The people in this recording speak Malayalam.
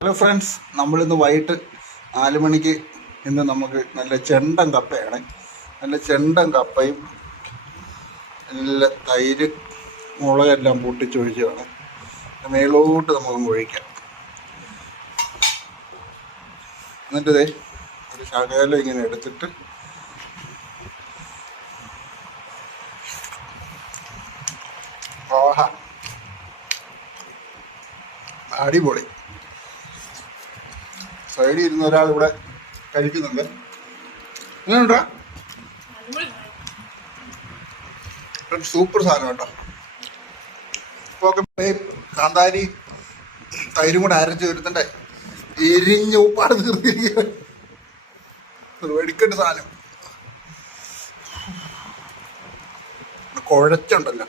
ഹലോ ഫ്രണ്ട്സ് നമ്മളിന്ന് വൈകിട്ട് നാല് മണിക്ക് ഇന്ന് നമുക്ക് നല്ല ചെണ്ടൻ കപ്പയാണ്. നല്ല ചെണ്ടൻ കപ്പയും നല്ല തൈര് മുളകെല്ലാം പൊട്ടിച്ചൊഴിച്ചതാണ് മേലോട്ട് നമുക്ക് ഒഴിക്കാം. എന്നിട്ട് ദേ ഒരു ശകലം ഇങ്ങനെ എടുത്തിട്ട് ഓഹ അടിപൊളി. സൈഡിൽ ഇരുന്ന ഒരാൾ ഇവിടെ കഴിക്കുന്നുണ്ട്. എങ്ങനെയുണ്ടാ? സൂപ്പർ സാധനം കേട്ടോ. ഇപ്പൊ കാന്താരി തൈരും കൂടെ അരച്ച് വരുത്തണ്ടേ എരിഞ്ഞ് ഉപ്പാട് തീർത്തിരിക്കുക വെടിക്കെട്ട് സാധനം. കുഴച്ചുണ്ടല്ലോ